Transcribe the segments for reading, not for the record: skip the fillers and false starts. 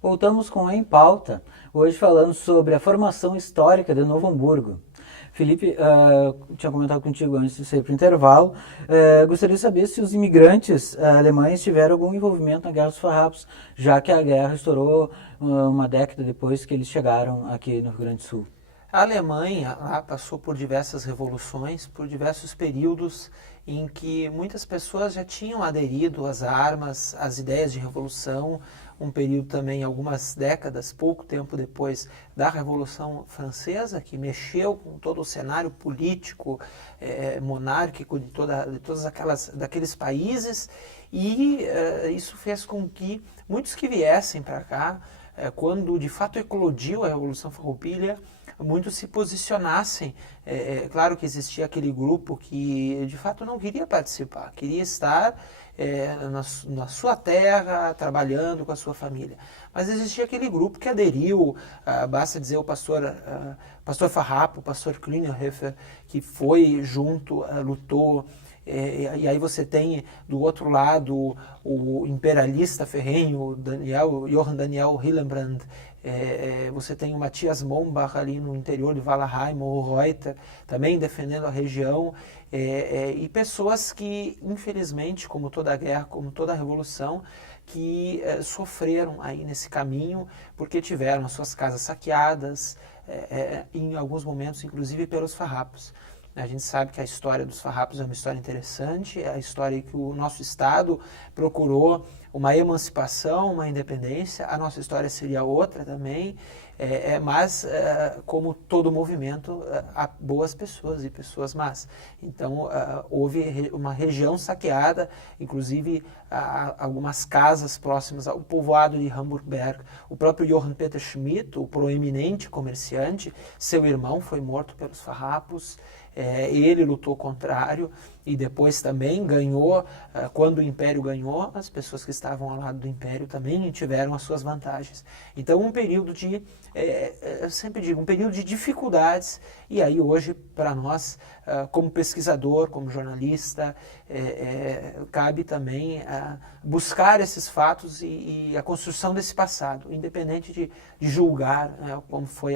Voltamos com Em Pauta, hoje falando sobre a formação histórica de Novo Hamburgo. Felipe, tinha comentado contigo antes de sair para o intervalo, gostaria de saber se os imigrantes alemães tiveram algum envolvimento na Guerra dos Farrapos, já que a guerra estourou uma década depois que eles chegaram aqui no Rio Grande do Sul. A Alemanha lá passou por diversas revoluções, por diversos períodos em que muitas pessoas já tinham aderido às armas, às ideias de revolução, um período também, algumas décadas, pouco tempo depois da Revolução Francesa, que mexeu com todo o cenário político, monárquico de todas daqueles países, e isso fez com que muitos que viessem para cá, quando de fato eclodiu a Revolução Farroupilha, muitos se posicionassem. Claro que existia aquele grupo que de fato não queria participar, queria estar na sua terra, trabalhando com a sua família. Mas existia aquele grupo que aderiu, basta dizer o pastor Farrapo, o pastor Klingerhofer, que foi junto, lutou. E aí você tem do outro lado o imperialista ferrenho Johann Daniel Hillenbrand, você tem o Matthias Mombach ali no interior de Wallerheim, o Reuter, também defendendo a região, e pessoas que, infelizmente, como toda guerra, como toda revolução, que sofreram aí nesse caminho, porque tiveram as suas casas saqueadas, em alguns momentos, inclusive pelos farrapos. A gente sabe que a história dos farrapos é uma história interessante, é a história que o nosso Estado procurou uma emancipação, uma independência. A nossa história seria outra também, mas como todo movimento, há boas pessoas e pessoas más. Então houve uma região saqueada, inclusive algumas casas próximas ao povoado de Hamburgberg. O próprio Johann Peter Schmidt, o proeminente comerciante, seu irmão foi morto pelos farrapos. Ele lutou contrário e depois também ganhou, quando o Império ganhou, as pessoas que estavam ao lado do Império também tiveram as suas vantagens. Então um período de, eu sempre digo, um período de dificuldades, e aí hoje para nós, como pesquisador, como jornalista, cabe também buscar esses fatos e a construção desse passado, independente de julgar como foi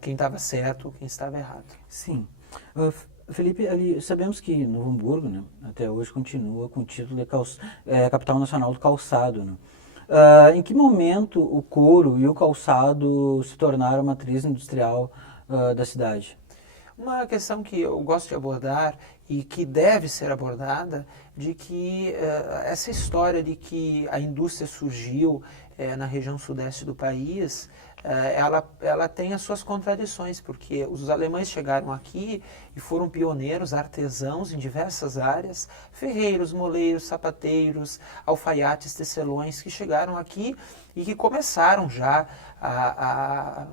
quem estava certo, quem estava errado. Sim. Felipe, ali, sabemos que Novo Hamburgo, né, até hoje continua com o título de capital nacional do calçado. Né? Em que momento o couro e o calçado se tornaram matriz industrial da cidade? Uma questão que eu gosto de abordar e que deve ser abordada, de que essa história de que a indústria surgiu na região sudeste do país, ela tem as suas contradições, porque os alemães chegaram aqui e foram pioneiros, artesãos em diversas áreas, ferreiros, moleiros, sapateiros, alfaiates, tecelões, que chegaram aqui e que começaram já a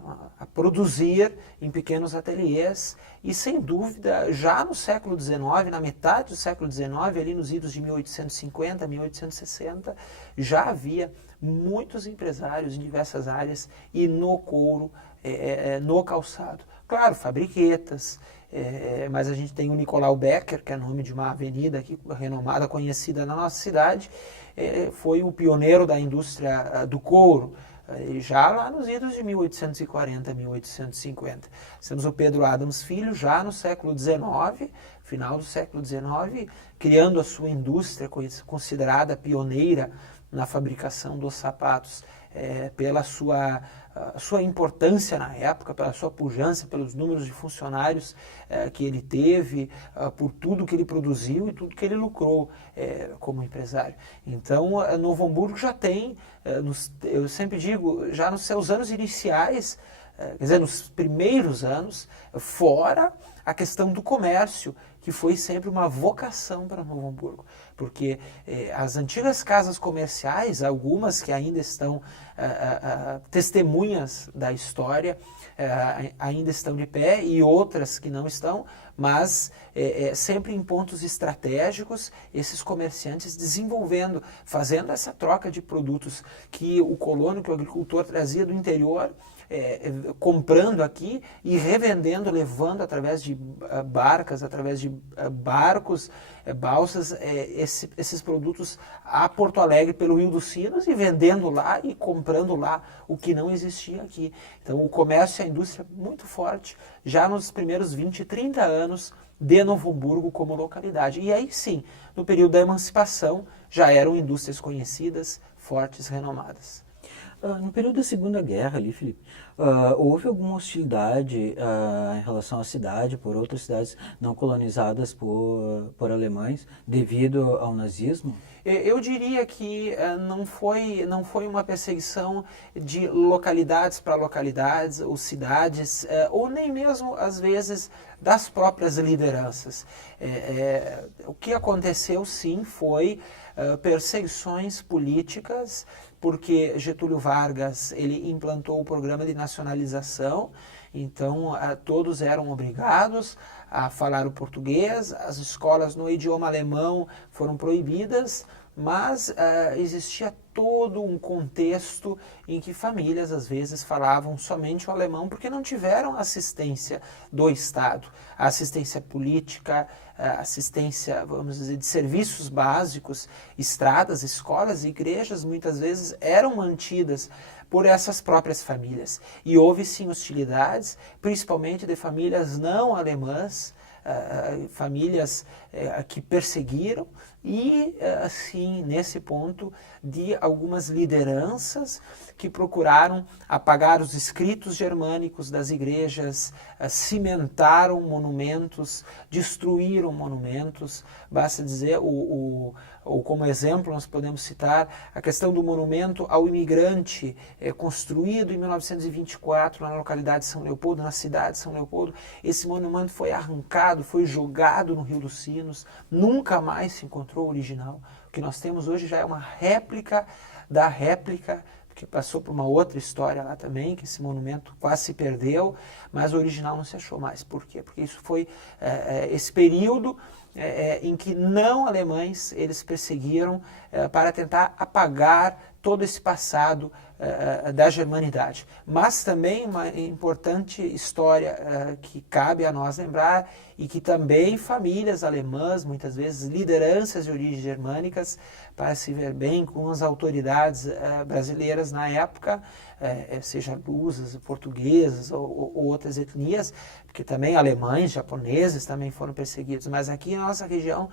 produzir em pequenos ateliês, e sem dúvida, já no século XIX, na metade do século XIX, ali nos idos de 1850, 1860, já havia muitos empresários em diversas áreas e no couro, no calçado. Claro, fabriquetas, mas a gente tem o Nicolau Becker, que é nome de uma avenida aqui renomada, conhecida na nossa cidade, foi o pioneiro da indústria do couro, já lá nos idos de 1840, 1850. Temos o Pedro Adams Filho, já no século XIX, final do século XIX, criando a sua indústria considerada pioneira na fabricação dos sapatos, pela sua importância na época, pela sua pujança, pelos números de funcionários que ele teve, por tudo que ele produziu e tudo que ele lucrou como empresário. Então, Novo Hamburgo já tem, eu sempre digo, já nos seus anos iniciais, quer dizer, nos primeiros anos, fora a questão do comércio, que foi sempre uma vocação para Novo Hamburgo, porque as antigas casas comerciais, algumas que ainda estão testemunhas da história, ainda estão de pé, e outras que não estão, mas sempre em pontos estratégicos, esses comerciantes desenvolvendo, fazendo essa troca de produtos que o colono, que o agricultor trazia do interior, comprando aqui e revendendo, levando através de barcas, através de barcos, balsas, esses produtos a Porto Alegre pelo Rio dos Sinos e vendendo lá e comprando lá o que não existia aqui. Então o comércio e a indústria muito forte já nos primeiros 20, 30 anos de Novo Hamburgo como localidade. E aí sim, no período da emancipação, já eram indústrias conhecidas, fortes, renomadas. No período da Segunda Guerra ali, Felipe, houve alguma hostilidade em relação à cidade por outras cidades não colonizadas por alemães devido ao nazismo? Eu diria que não foi uma perseguição de localidades para localidades ou cidades, ou nem mesmo, às vezes, das próprias lideranças. O que aconteceu, sim, foi perseguições políticas, porque Getúlio Vargas ele implantou o programa de nacionalização, então todos eram obrigados a falar o português, as escolas no idioma alemão foram proibidas, mas existia todo um contexto em que famílias às vezes falavam somente o alemão porque não tiveram assistência do Estado, assistência política, assistência, vamos dizer, de serviços básicos, estradas, escolas, igrejas muitas vezes eram mantidas por essas próprias famílias. E houve sim hostilidades, principalmente de famílias não alemãs, famílias que perseguiram e, assim, nesse ponto, de algumas lideranças que procuraram apagar os escritos germânicos das igrejas, cimentaram monumentos, destruíram monumentos. Basta dizer, ou como exemplo, nós podemos citar a questão do monumento ao imigrante, construído em 1924 na localidade de São Leopoldo, na cidade de São Leopoldo. Esse monumento foi arrancado, foi jogado no Rio dos Sinos, nunca mais se encontrou o original. O que nós temos hoje já é uma réplica da réplica, que passou por uma outra história lá também, que esse monumento quase se perdeu, mas o original não se achou mais. Por quê? Porque isso foi esse período em que não alemães eles perseguiram para tentar apagar todo esse passado da germanidade. Mas também uma importante história que cabe a nós lembrar e que também famílias alemãs, muitas vezes lideranças de origens germânicas, para se ver bem com as autoridades brasileiras na época, seja lusas, portuguesas ou outras etnias, porque também alemães, japoneses também foram perseguidos, mas aqui na nossa região,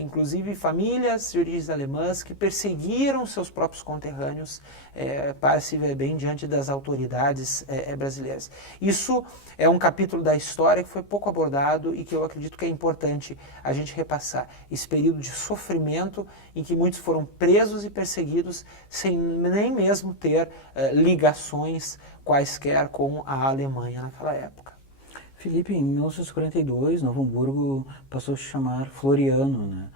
inclusive famílias de origens alemãs que perseguiram seus próprios conterrâneos para se ver bem diante das autoridades brasileiras. Isso é um capítulo da história que foi pouco abordado e que eu acredito que é importante a gente repassar. Esse período de sofrimento em que muitos foram presos e perseguidos sem nem mesmo ter ligações quaisquer com a Alemanha naquela época. Felipe, em 1942, Novo Hamburgo passou a se chamar Floriano, né?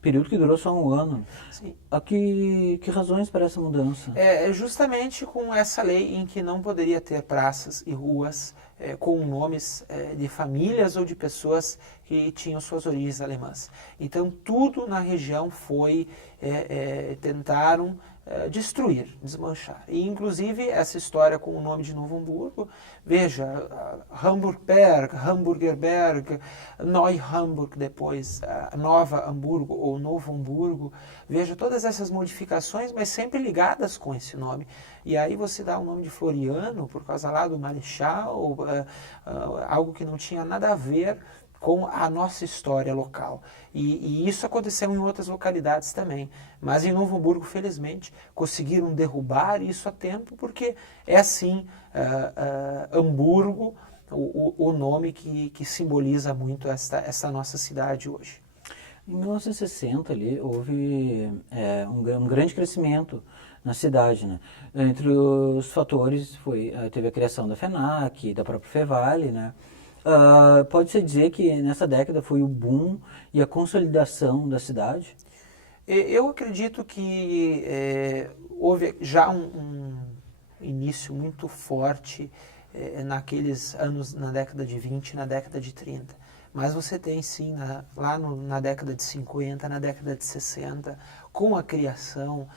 Período que durou só um ano. Sim. Que razões para essa mudança? Justamente com essa lei em que não poderia ter praças e ruas com nomes de famílias ou de pessoas que tinham suas origens alemãs. Então, tudo na região foi, tentaram destruir, desmanchar. E, inclusive, essa história com o nome de Novo Hamburgo, veja, Hamburgberg, Hamburgerberg, Neu-Hamburg depois, Nova Hamburgo ou Novo Hamburgo, veja todas essas modificações, mas sempre ligadas com esse nome. E aí você dá o nome de Floriano, por causa lá do Marechal, algo que não tinha nada a ver com a nossa história local. E isso aconteceu em outras localidades também. Mas em Novo Hamburgo, felizmente, conseguiram derrubar isso a tempo, porque é assim, Hamburgo, o nome que simboliza muito essa nossa cidade hoje. Em 1960 ali houve um grande crescimento na cidade, né? Entre os fatores teve a criação da FENAC, da própria Fevale, né? Pode-se dizer que nessa década foi o boom e a consolidação da cidade? Eu acredito que houve já um início muito forte naqueles anos, na década de 20, na década de 30. mas você tem sim, na década de 50, na década de 60, com a criação,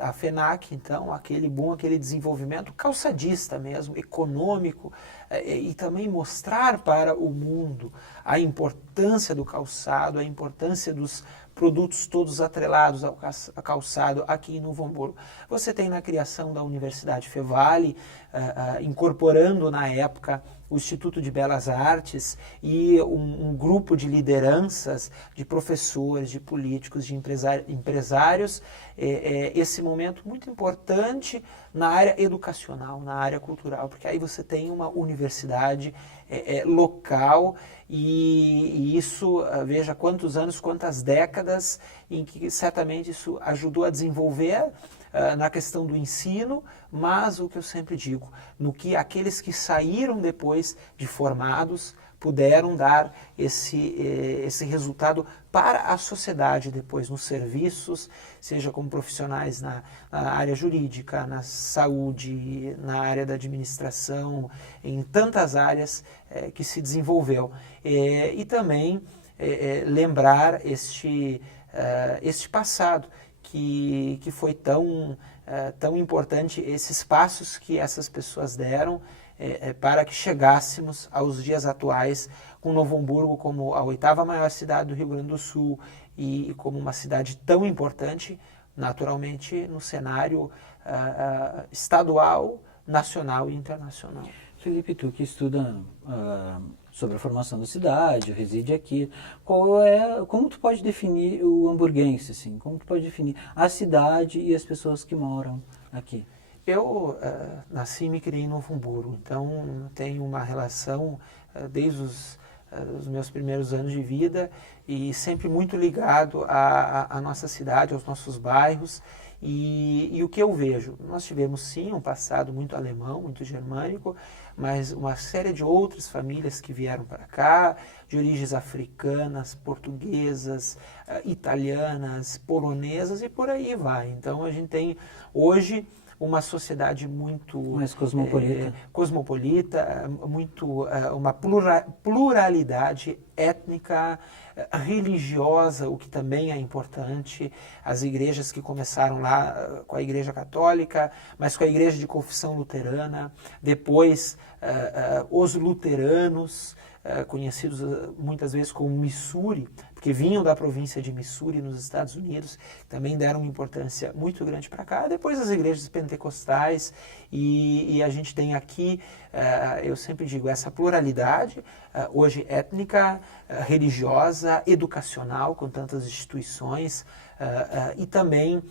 a FENAC, então, aquele boom, aquele desenvolvimento calçadista mesmo, econômico, e também mostrar para o mundo a importância do calçado, a importância dos produtos todos atrelados ao calçado aqui em Novo Hamburgo. Você tem na criação da Universidade Fevale, incorporando na época o Instituto de Belas Artes e um grupo de lideranças, de professores, de políticos, de empresários, esse momento muito importante na área educacional, na área cultural, porque aí você tem uma universidade local e isso, veja quantos anos, quantas décadas em que certamente isso ajudou a desenvolver na questão do ensino, mas o que eu sempre digo, no que aqueles que saíram depois de formados puderam dar esse resultado para a sociedade depois nos serviços, seja como profissionais na área jurídica, na saúde, na área da administração, em tantas áreas que se desenvolveu. E também lembrar este passado, que foi tão importante, esses passos que essas pessoas deram para que chegássemos aos dias atuais com Novo Hamburgo como a 8ª maior cidade do Rio Grande do Sul e como uma cidade tão importante, naturalmente, no cenário estadual, nacional e internacional. Felipe, tu que estuda sobre a formação da cidade, reside aqui, como tu pode definir o hamburguense, assim? Como tu pode definir a cidade e as pessoas que moram aqui? Eu nasci e me criei em Novo Hamburgo, então tenho uma relação desde os meus primeiros anos de vida e sempre muito ligado à nossa cidade, aos nossos bairros. E o que eu vejo? Nós tivemos sim um passado muito alemão, muito germânico, mas uma série de outras famílias que vieram para cá, de origens africanas, portuguesas, italianas, polonesas e por aí vai. Então a gente tem hoje uma sociedade muito mais cosmopolita, muito uma pluralidade étnica, religiosa, o que também é importante. As igrejas que começaram lá com a Igreja Católica, mas com a Igreja de Confissão Luterana, depois os luteranos, conhecidos muitas vezes como Missouri, porque vinham da província de Missouri, nos Estados Unidos, também deram uma importância muito grande para cá. Depois as igrejas pentecostais, e a gente tem aqui, eu sempre digo, essa pluralidade, hoje étnica, religiosa, educacional, com tantas instituições, e também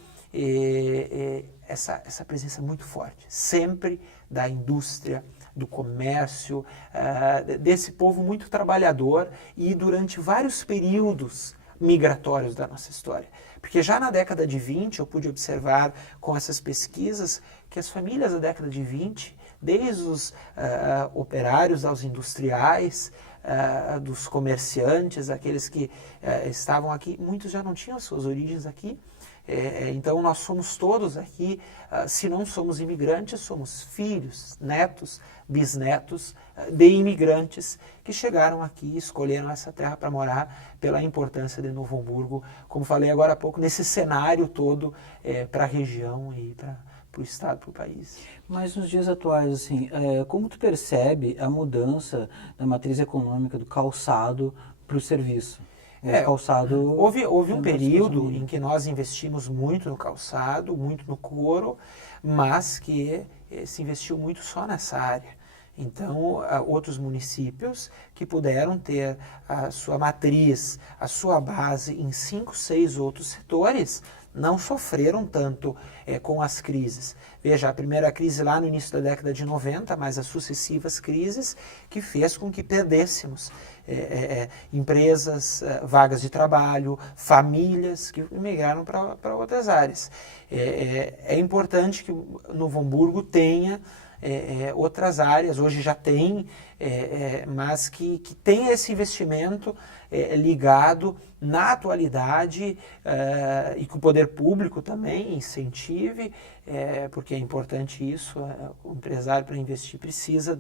essa presença muito forte, sempre da indústria, do comércio, desse povo muito trabalhador e durante vários períodos migratórios da nossa história. Porque já na década de 20 eu pude observar com essas pesquisas que as famílias da década de 20, desde os operários aos industriais, dos comerciantes, aqueles que estavam aqui, muitos já não tinham suas origens aqui. Então nós somos todos aqui, se não somos imigrantes, somos filhos, netos, bisnetos de imigrantes que chegaram aqui e escolheram essa terra para morar pela importância de Novo Hamburgo, como falei agora há pouco, nesse cenário todo para a região e para o estado, para o país. Mas nos dias atuais, assim, como tu percebe a mudança da matriz econômica do calçado para o serviço? Calçado. Houve um período em que nós investimos muito no calçado, muito no couro, mas que se investiu muito só nessa área. Então, outros municípios que puderam ter a sua matriz, a sua base em 5, 6 outros setores, não sofreram tanto com as crises. Veja, a primeira crise lá no início da década de 90, mas as sucessivas crises que fez com que perdêssemos empresas, vagas de trabalho, famílias que migraram para outras áreas. É importante que Novo Hamburgo tenha outras áreas, hoje já tem, mas que tenha esse investimento ligado na atualidade e que o poder público também incentive, porque é importante isso, o empresário para investir precisa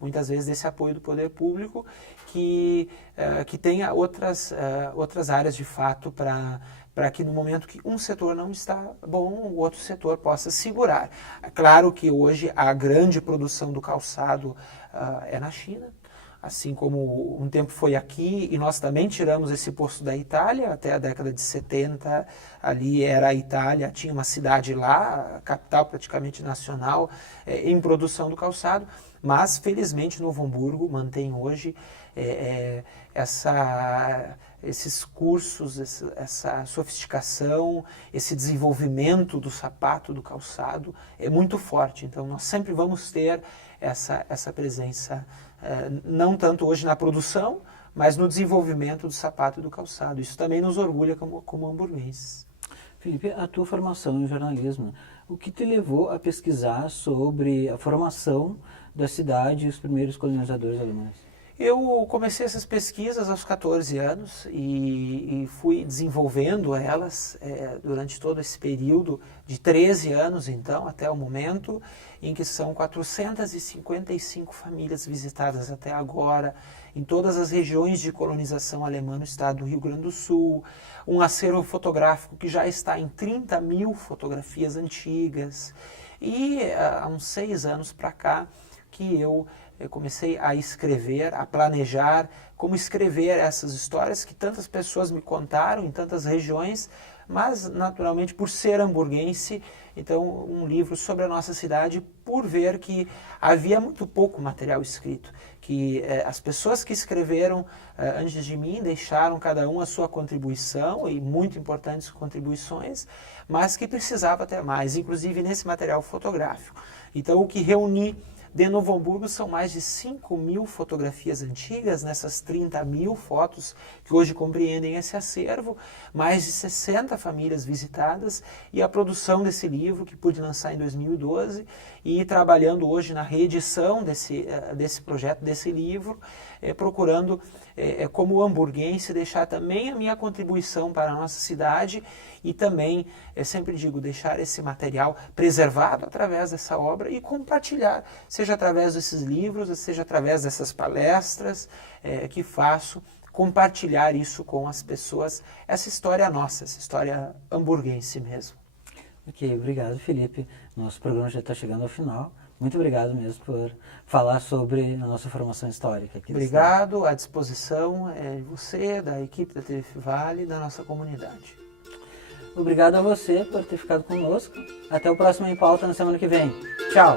muitas vezes desse apoio do poder público que tenha outras áreas de fato para que no momento que um setor não está bom, o outro setor possa segurar. É claro que hoje a grande produção do calçado é na China, assim como um tempo foi aqui, e nós também tiramos esse posto da Itália, até a década de 70, ali era a Itália, tinha uma cidade lá, a capital praticamente nacional, em produção do calçado, mas felizmente Novo Hamburgo mantém hoje esses cursos, essa sofisticação, esse desenvolvimento do sapato, do calçado, é muito forte. Então nós sempre vamos ter essa presença, não tanto hoje na produção, mas no desenvolvimento do sapato e do calçado. Isso também nos orgulha como hamburguenses. Felipe, a tua formação em jornalismo, o que te levou a pesquisar sobre a formação da cidade e os primeiros colonizadores alemães? Eu comecei essas pesquisas aos 14 anos e fui desenvolvendo elas durante todo esse período de 13 anos, então, até o momento, em que são 455 famílias visitadas até agora, em todas as regiões de colonização alemã no estado do Rio Grande do Sul, um acervo fotográfico que já está em 30 mil fotografias antigas, e há uns 6 anos para cá que eu comecei a escrever, a planejar como escrever essas histórias que tantas pessoas me contaram em tantas regiões, mas naturalmente por ser hamburguense, então um livro sobre a nossa cidade, por ver que havia muito pouco material escrito, que as pessoas que escreveram antes de mim deixaram cada um a sua contribuição, e muito importantes contribuições, mas que precisava ter mais, inclusive nesse material fotográfico. Então o que reuni de Novo Hamburgo são mais de 5 mil fotografias antigas, nessas 30 mil fotos que hoje compreendem esse acervo, mais de 60 famílias visitadas, e a produção desse livro, que pude lançar em 2012, e trabalhando hoje na reedição desse projeto, desse livro, procurando, como hamburguense, deixar também a minha contribuição para a nossa cidade, e também, sempre digo, deixar esse material preservado através dessa obra e compartilhar, seja através desses livros, seja através dessas palestras que faço, compartilhar isso com as pessoas, essa história nossa, essa história hamburguense mesmo. Ok, obrigado, Felipe. Nosso programa já está chegando ao final. Muito obrigado mesmo por falar sobre a nossa formação histórica aqui. Obrigado, à disposição de você, da equipe da TV Vale e da nossa comunidade. Obrigado a você por ter ficado conosco. Até o próximo Em Pauta na semana que vem. Tchau!